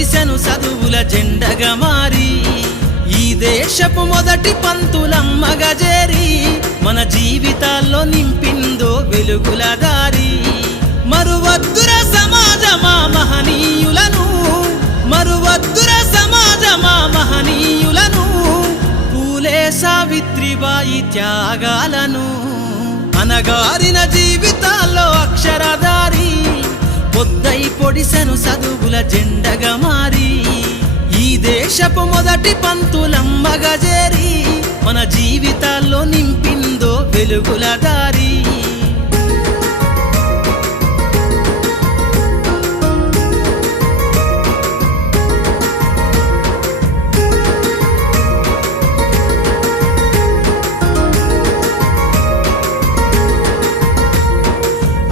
పొడిసెను చదువుల జెండగా మారి ఈ దేశపు మొదటి పంతులమ్మగా చేరి మన జీవితాల్లో నింపిందో వెలుగుల దారి మరువద్దుర సమాజమా మహనీయులను మరువద్దుర సమాజమా మహనీయులను పూలే సావిత్రిబాయి త్యాగాలను అనగారిన జీవితాల్లో అక్షరధారి పొద్దై పొడిసెను చదువుల జెండగా మారి ఈ దేశపు మొదటి పంతులమ్మగా చేరి మన జీవితాల్లో నింపిందో వెలుగుల దారి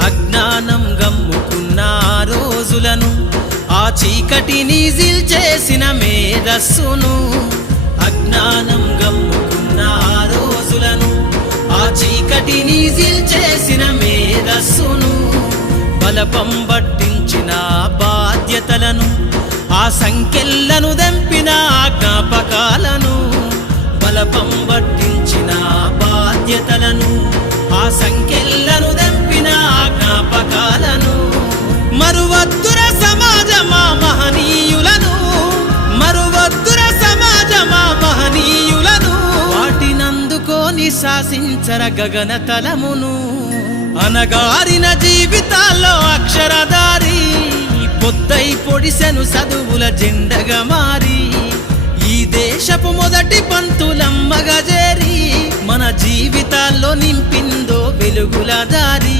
అజ్ఞానం గమ్ముకున్న ఆ రోజులను ఆ చీకటిని చేసిన మేధస్సును అజ్ఞానం గమ్ముకున్న ఆ రోజులను ఆ చీకటిని చేసిన మేధస్సును బలపం పట్టించిన బాధ్యతలను ఆ సంఖ్యలను దెంపిన జ్ఞాపకాలను బలపం పట్టించిన బాధ్యతలను ఆ సంఖ్యలను దెంపిన జ్ఞాపకాలను మరువద్దుర సమాజమా మహనీయులను మరువద్దుర సమాజమా మహనీయులను వాటినందుకోని శాసించర గగన తలమును అనగారిన జీవితాల్లో అక్షరధారి పొద్దై పొడిసెను చదువుల జెండగా మారి ఈ దేశపు మొదటి పంతులమ్మగా చేరి మన జీవితాల్లో నింపిందో వెలుగుల దారి